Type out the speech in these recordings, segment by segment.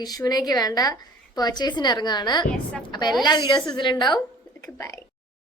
വിഷുവിനേക്ക് വേണ്ട പർച്ചേസിന് ഇറങ്ങാണ്. അപ്പൊ എല്ലാ വീഡിയോസും ഇതിലുണ്ടാവും. Bye.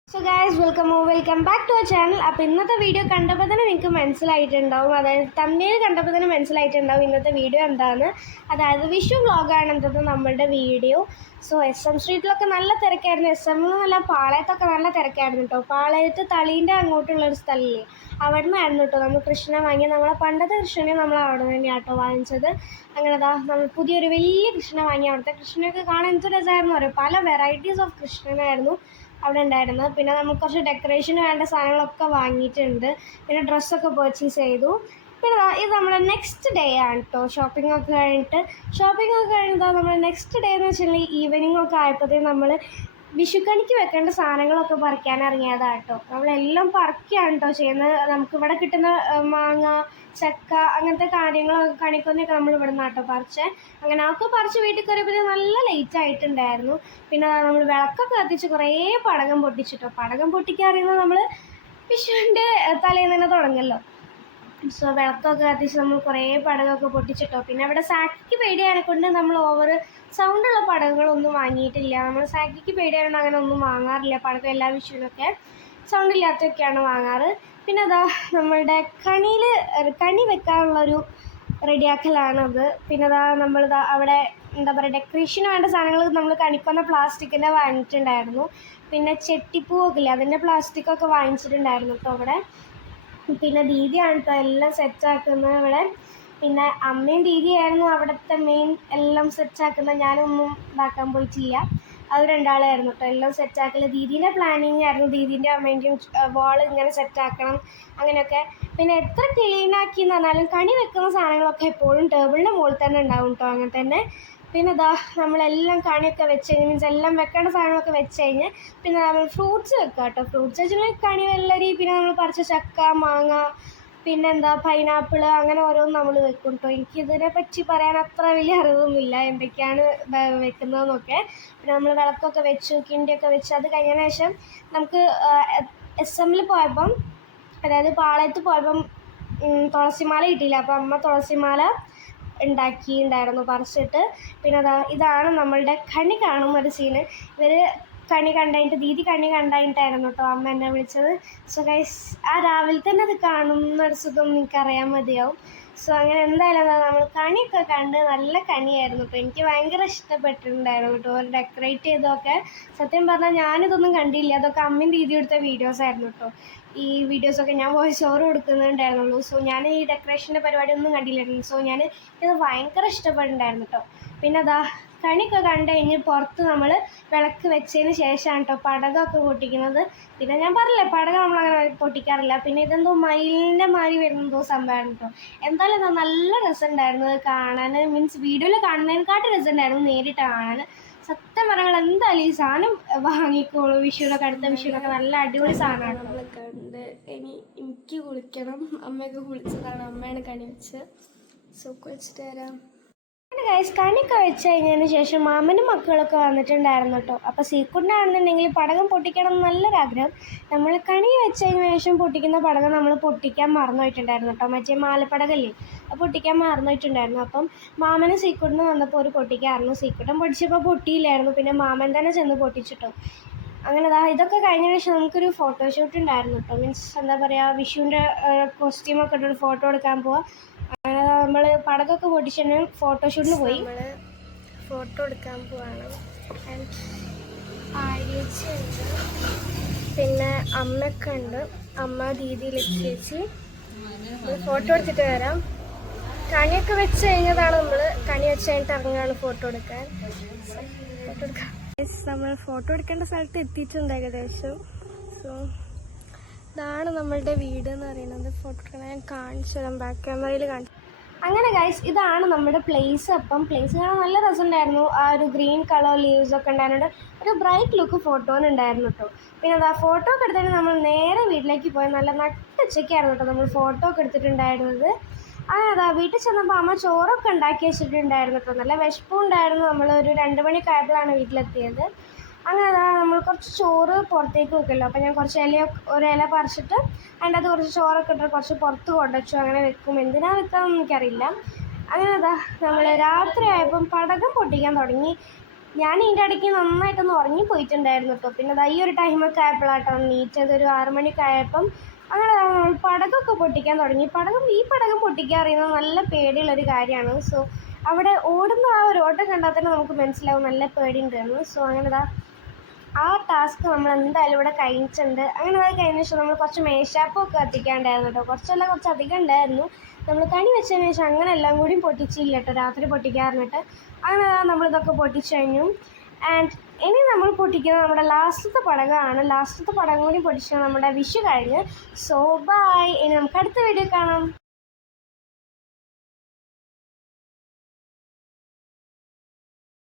So guys, welcome back to our channel. അപ്പോൾ ഇന്നത്തെ വീഡിയോ കണ്ടപ്പോൾ തന്നെ നിങ്ങൾക്ക് മനസ്സിലായിട്ടുണ്ടാവും, അതായത് തമ്മിൽ കണ്ടപ്പോൾ തന്നെ മനസ്സിലായിട്ടുണ്ടാവും ഇന്നത്തെ വീഡിയോ എന്താണെന്ന്. അതായത് വിഷു വ്ളോഗാണ് എന്തത് നമ്മളുടെ വീഡിയോ. സോ SM സ്ട്രീറ്റിലൊക്കെ നല്ല തിരക്കായിരുന്നു. SM എന്നല്ല, പാളയത്തൊക്കെ നല്ല തിരക്കായിരുന്നു കേട്ടോ. പാളയത്ത് തളീൻ്റെ അങ്ങോട്ടുള്ളൊരു സ്ഥലമില്ലേ, അവിടെ നിന്നായിരുന്നു കേട്ടോ നമ്മൾ കൃഷ്ണനെ വാങ്ങിയത്. നമ്മളെ പണ്ടത്തെ കൃഷ്ണനെ നമ്മൾ അവിടെ തന്നെയാണ് കേട്ടോ വാങ്ങിച്ചത്. അങ്ങനെ നമ്മൾ പുതിയൊരു വലിയ കൃഷ്ണനെ വാങ്ങി. അവിടുത്തെ കൃഷ്ണനൊക്കെ കാണാൻ എന്ത് രസമായിരുന്നു പറയും. പല വെറൈറ്റീസ് ഓഫ് കൃഷ്ണനായിരുന്നു അവിടെ ഉണ്ടായിരുന്നത്. പിന്നെ നമുക്ക് കുറച്ച് ഡെക്കറേഷന് വേണ്ട സാധനങ്ങളൊക്കെ വാങ്ങിയിട്ടുണ്ട്. പിന്നെ ഡ്രസ്സൊക്കെ പർച്ചേസ് ചെയ്തു. പിന്നെ ഇത് നമ്മുടെ നെക്സ്റ്റ് ഡേ ആണ് കേട്ടോ. ഷോപ്പിംഗ് ഒക്കെ കഴിഞ്ഞിട്ട് നമ്മുടെ നെക്സ്റ്റ് ഡേ എന്ന് വെച്ചിട്ടുണ്ടെങ്കിൽ ഈവനിങ് ഒക്കെ ആയപ്പോഴത്തേക്കും നമ്മൾ വിഷുക്കണിക്ക് വെക്കേണ്ട സാധനങ്ങളൊക്കെ പറിക്കാൻ ഇറങ്ങിയതാണ് കേട്ടോ. നമ്മളെല്ലാം പറിക്കുകയാണ് കേട്ടോ ചെയ്യുന്നത്. നമുക്കിവിടെ കിട്ടുന്ന മാങ്ങ, ചക്ക, അങ്ങനത്തെ കാര്യങ്ങളൊക്കെ കണിക്കൊന്നൊക്കെ നമ്മൾ ഇവിടെ നിന്നാട്ടോ പറിച്ചേ. അങ്ങനെ അതൊക്കെ പറിച്ച് വീട്ടിൽ കയറിയപ്പോൾ നല്ല ലേറ്റ് ആയിട്ടുണ്ടായിരുന്നു. പിന്നെ നമ്മൾ വിളക്കൊക്കെ കത്തിച്ച് കുറേ പടകം പൊട്ടിച്ചിട്ടോ. പടകം പൊട്ടിക്കാൻ അറിയുന്നത് നമ്മൾ വിഷുവിൻ്റെ തലേന്ന് തന്നെ തുടങ്ങുമല്ലോ. സോ വിളക്കൊക്കെ കത്തിച്ച് നമ്മൾ കുറേ പടകമൊക്കെ പൊട്ടിച്ചിട്ടോ. പിന്നെ അവിടെ സാക്കിക്ക് പേടിയായതിനെ കൊണ്ട് നമ്മൾ ഓവർ സൗണ്ടുള്ള പടകങ്ങളൊന്നും വാങ്ങിയിട്ടില്ല. നമ്മൾ സാക്കിക്ക് പേടിയായതുകൊണ്ട് അങ്ങനെ ഒന്നും വാങ്ങാറില്ല. പടകം എല്ലാ വിഷുവിനൊക്കെ സൗണ്ട് ഇല്ലാത്തതൊക്കെയാണ് വാങ്ങാറ്. പിന്നെ അതാ നമ്മളുടെ കണി വെക്കാനുള്ളൊരു റെഡിയാക്കലാണത്. പിന്നെ അതാ നമ്മളിതാ അവിടെ എന്താ പറയുക, ഡെക്കറേഷന് വേണ്ട സാധനങ്ങൾ നമ്മൾ കണിക്കൊന്ന പ്ലാസ്റ്റിക്കിൻ്റെ വാങ്ങിയിട്ടുണ്ടായിരുന്നു. പിന്നെ ചെട്ടിപ്പൂവൊക്കെ ഇല്ലേ, അതിൻ്റെ പ്ലാസ്റ്റിക്കൊക്കെ വാങ്ങിച്ചിട്ടുണ്ടായിരുന്നു കേട്ടോ അവിടെ. പിന്നെ ദീദിയാണ് കേട്ടോ എല്ലാം സെറ്റാക്കുന്നത് ഇവിടെ. പിന്നെ അമ്മയും ദീദിയായിരുന്നു അവിടുത്തെ മെയിൻ എല്ലാം സെറ്റാക്കുന്നത്. ഞാനൊന്നും ഇതാക്കാൻ പോയിട്ടില്ല. അത് രണ്ടാളായിരുന്നു കേട്ടോ എല്ലാം സെറ്റാക്കൽ. ദീദീൻ്റെ പ്ലാനിങ് ആയിരുന്നു. ദീദീൻ്റെ അമ്മേൻ്റെയും വാൾ ഇങ്ങനെ സെറ്റാക്കണം അങ്ങനെയൊക്കെ. പിന്നെ എത്ര ക്ലീനാക്കി എന്ന് പറഞ്ഞാലും കണി വെക്കുന്ന സാധനങ്ങളൊക്കെ എപ്പോഴും ടേബിളിൻ്റെ മുകളിൽ തന്നെ ഉണ്ടാവും കേട്ടോ. അങ്ങനെ തന്നെ. പിന്നെ ഇതാ നമ്മളെല്ലാം കണിയൊക്കെ വെച്ച് കഴിഞ്ഞ് മീൻസ് എല്ലാം വെക്കേണ്ട സാധനങ്ങളൊക്കെ വെച്ച് കഴിഞ്ഞ് പിന്നെ നമ്മൾ ഫ്രൂട്ട്സ് വെക്കുക കേട്ടോ. ഫ്രൂട്ട്സ് വെച്ചിട്ടുണ്ടെങ്കിൽ കണി വെള്ളരി, പിന്നെ നമ്മൾ പറിച്ച ചക്ക, മാങ്ങ, പിന്നെന്താ പൈനാപ്പിൾ, അങ്ങനെ ഓരോന്നും നമ്മൾ വെക്കും കേട്ടോ. എനിക്കിതിനെ പറ്റി പറയാൻ അത്ര വലിയ അറിവൊന്നുമില്ല എന്തൊക്കെയാണ് വെക്കുന്നതെന്നൊക്കെ. പിന്നെ നമ്മൾ വിളക്കൊക്കെ വെച്ചു, കിണ്ടിയൊക്കെ വെച്ച് അത് കഴിഞ്ഞതിന് ശേഷം നമുക്ക് SM പോയപ്പം, അതായത് പാളയത്ത് പോയപ്പം തുളസിമാല കിട്ടിയില്ല. അപ്പോൾ അമ്മ തുളസിമാല ഉണ്ടാക്കിയിട്ടുണ്ടായിരുന്നു പറിച്ചിട്ട്. പിന്നെ ഇതാണ് നമ്മളുടെ കണി കാണുന്ന ഒരു സീന്. ഇവർ കണി കണ്ടായിട്ട്, ദീദി കണി കണ്ടായിട്ടായിരുന്നു കേട്ടോ അമ്മ എന്നെ വിളിച്ചത്. സോ ഗൈസ്, ആ രാവിലെ തന്നെ അത് കാണുന്നൊരു സുഖം നിങ്ങൾക്കറിയാൻ മതിയാവും. സോ അങ്ങനെ എന്തായാലും നമ്മൾ കണിയൊക്കെ കണ്ട് നല്ല കണിയായിരുന്നു കേട്ടോ. എനിക്ക് ഭയങ്കര ഇഷ്ടപ്പെട്ടിട്ടുണ്ടായിരുന്നു കേട്ടോ അവർ ഡെക്കറേറ്റ് ചെയ്തതൊക്കെ. സത്യം പറഞ്ഞാൽ ഞാനിതൊന്നും കണ്ടില്ല. അതൊക്കെ അമ്മയും ദീദി എടുത്ത വീഡിയോസായിരുന്നു കേട്ടോ. ഈ വീഡിയോസൊക്കെ ഞാൻ വോയിസ് ഓവർ കൊടുക്കുന്നുണ്ടായിരുന്നുള്ളൂ. സോ ഞാൻ ഈ ഡെക്കറേഷൻ്റെ പരിപാടിയൊന്നും കണ്ടില്ലായിരുന്നു. സോ ഞാൻ ഇത് ഭയങ്കര ഇഷ്ടപ്പെട്ടിട്ടുണ്ടായിരുന്നു കേട്ടോ. പിന്നെ കണിയൊക്കെ കണ്ടു കഴിഞ്ഞ് പുറത്ത് നമ്മൾ വിളക്ക് വെച്ചതിന് ശേഷമാണ് കേട്ടോ പടകമൊക്കെ പൊട്ടിക്കുന്നത്. പിന്നെ ഞാൻ പറഞ്ഞില്ലേ, പടകം നമ്മളങ്ങനെ പൊട്ടിക്കാറില്ല. പിന്നെ ഇതെന്തോ മയിലിൻ്റെ മാതിരി വരുന്നതോ സംഭവമാണ് കേട്ടോ. എന്തായാലും നല്ല രസമുണ്ടായിരുന്നു കാണാൻ. മീൻസ് വീഡിയോയിൽ കാണുന്നതിനെക്കാട്ടും രസമുണ്ടായിരുന്നു നേരിട്ട് കാണാൻ. സത്യം പറഞ്ഞാൽ എന്തായാലും ഈ സാധനം വാങ്ങിക്കോളൂ. വിഷുവിനൊക്കെ അടുത്ത വിഷുവിനൊക്കെ നല്ല അടിപൊളി സാധനമാണ് നമ്മൾ കണ്ട്. ഇനി എനിക്ക് കുളിക്കണം. അമ്മയൊക്കെ കുളിച്ചതാണ്, അമ്മയാണ് കണി വെച്ച്. സോ കുളിച്ചിട്ട് വരാം. ഗൈസ്, കണിയൊക്കെ വെച്ച് കഴിഞ്ഞതിന് ശേഷം മാമനും മക്കളൊക്കെ വന്നിട്ടുണ്ടായിരുന്നു കേട്ടോ. അപ്പോൾ സീക്കുട്ടിനാണെന്നുണ്ടെങ്കിൽ പടകം പൊട്ടിക്കണം നല്ലൊരാഗ്രഹം. നമ്മൾ കണി വെച്ചതിന് ശേഷം പൊട്ടിക്കുന്ന പടകം നമ്മൾ പൊട്ടിക്കാൻ മറന്നുപോയിട്ടുണ്ടായിരുന്നു കേട്ടോ. മറ്റേ മാലപ്പടകല്ലേ, അത് പൊട്ടിക്കാൻ മറന്നുപോയിട്ടുണ്ടായിരുന്നു. അപ്പം മാമനും സീക്കുട്ടിനും വന്നപ്പോൾ ഒരു പൊട്ടിക്കായിരുന്നു. സീക്കുട്ടൻ പൊട്ടിച്ചപ്പോൾ പൊട്ടിയില്ലായിരുന്നു. പിന്നെ മാമൻ തന്നെ ചെന്ന് പൊട്ടിച്ചിട്ടോ. അങ്ങനെ ഇതൊക്കെ കഴിഞ്ഞതിന് ശേഷം നമുക്കൊരു ഫോട്ടോഷൂട്ട് ഉണ്ടായിരുന്നു കേട്ടോ. മീൻസ് എന്താ പറയുക, വിഷുവിൻ്റെ കോസ്റ്റ്യൂമൊക്കെ ഇട്ടൊരു ഫോട്ടോ എടുക്കാൻ പോവാം. അങ്ങനെ നമ്മൾ പടകമൊക്കെ പൊട്ടിച്ചിട്ട് ഫോട്ടോഷൂട്ടിന് പോയി. നമ്മൾ ഫോട്ടോ എടുക്കാൻ പോവാണ്. ആര്യച്ചുണ്ട്, പിന്നെ അമ്മയൊക്കെ ഉണ്ട്. അമ്മ, ദീദി, ലക്ഷ്യേച്ചി. ഫോട്ടോ എടുത്തിട്ട് വരാം. കണിയൊക്കെ വെച്ച് കഴിഞ്ഞതാണ് നമ്മൾ. കണി വെച്ച് കഴിഞ്ഞിട്ട് ഇറങ്ങുകയാണ് ഫോട്ടോ എടുക്കാൻ. നമ്മൾ ഫോട്ടോ എടുക്കേണ്ട സ്ഥലത്ത് എത്തിയിട്ടുണ്ട് ഏകദേശം. സോ ഇതാണ് നമ്മളുടെ വീട് എന്ന് പറയുന്നത്. ഫോട്ടോ ഞാൻ കാണിച്ചു തരാം, ബാക്ക് ക്യാമറയിൽ കാണിച്ചു. അങ്ങനെ ഗൈസ്, ഇതാണ് നമ്മുടെ പ്ലേസ്. അപ്പം പ്ലേസ് കാണാൻ നല്ല രസമുണ്ടായിരുന്നു. ആ ഒരു ഗ്രീൻ കളർ ലീവ്സൊക്കെ ഉണ്ടായിരുന്നുണ്ട്. ഒരു ബ്രൈറ്റ് ലുക്ക് ഫോട്ടോനുണ്ടായിരുന്നു കേട്ടോ. പിന്നെ ഫോട്ടോ ഒക്കെ എടുത്തിട്ട് നമ്മൾ നേരെ വീട്ടിലേക്ക് പോയി. നല്ല നട്ടുച്ചയ്ക്കായിരുന്നു കേട്ടോ നമ്മൾ ഫോട്ടോ ഒക്കെ എടുത്തിട്ടുണ്ടായിരുന്നത്. അങ്ങനെ വീട്ടിൽ ചെന്നപ്പോൾ അമ്മ ചോറൊക്കെ ഉണ്ടാക്കി വെച്ചിട്ടുണ്ടായിരുന്നു കേട്ടോ. നല്ല വിശപ്പും ഉണ്ടായിരുന്നു. നമ്മൾ ഒരു 2 മണിയൊക്കെ ആയപ്പോഴാണ് വീട്ടിലെത്തിയത്. അങ്ങനെ നമ്മൾ കുറച്ച് ചോറ് പുറത്തേക്ക് വെക്കുമല്ലോ. അപ്പോൾ ഞാൻ കുറച്ച് ഒരു ഇല പറിച്ചിട്ട് അതിൻ്റെ അത് കുറച്ച് ചോറൊക്കെ ഇട്ടിട്ട് കുറച്ച് പുറത്ത് കൊണ്ടുവച്ചു. അങ്ങനെ വെക്കും. എന്തിനാ വെക്കാമെന്ന് എനിക്കറിയില്ല. അങ്ങനെ അതാ നമ്മൾ രാത്രി ആയപ്പം പടക്കം പൊട്ടിക്കാൻ തുടങ്ങി. ഞാൻ ഇതിൻ്റെ ഇടയ്ക്ക് നന്നായിട്ടൊന്ന് ഉറങ്ങിപ്പോയിട്ടുണ്ടായിരുന്നു കേട്ടോ. പിന്നെ അതാ ഈ ഒരു ടൈമൊക്കെ ആയപ്പോഴാട്ടോ നീറ്റത്, ഒരു 6 മണിയൊക്കെ ആയപ്പം. അങ്ങനെ നമ്മൾ പടക്കമൊക്കെ പൊട്ടിക്കാൻ തുടങ്ങി. ഈ പടക്കം പൊട്ടിക്കാൻ അറിയുന്നത് നല്ല പേടിയുള്ളൊരു കാര്യമാണ്. സോ അവിടെ ഓടുന്ന ആ ഒരു ഓട്ടം കണ്ടാൽ തന്നെ നമുക്ക് മനസ്സിലാവും നല്ല പേടിയുണ്ടെന്ന്. സോ അങ്ങനെ ആ ടാസ്ക് നമ്മൾ എന്തായാലും ഇവിടെ കഴിഞ്ഞിട്ടുണ്ട്. അങ്ങനെ അത് കഴിഞ്ഞ ശേഷം നമ്മൾ കുറച്ച് മേശാപ്പൊക്കെ കത്തിക്കാണ്ടായിരുന്നു കേട്ടോ. കുറച്ച് അധികം ഉണ്ടായിരുന്നു. നമ്മൾ കണി വെച്ചതിന് ശേഷം അങ്ങനെ എല്ലാം കൂടിയും പൊട്ടിച്ചില്ല കേട്ടോ, രാത്രി പൊട്ടിക്കാറിഞ്ഞിട്ട്. അങ്ങനെ നമ്മളിതൊക്കെ പൊട്ടിച്ചു കഴിഞ്ഞു. ആൻഡ് ഇനി നമ്മൾ പൊട്ടിക്കുന്നത് നമ്മുടെ ലാസ്റ്റത്തെ പടകമാണ്. ലാസ്റ്റത്തെ പടകം കൂടി പൊട്ടിച്ചാൽ നമ്മുടെ വിഷു കഴിഞ്ഞ്. So bye. ഇനി നമുക്ക് അടുത്ത വീഡിയോ കാണാം.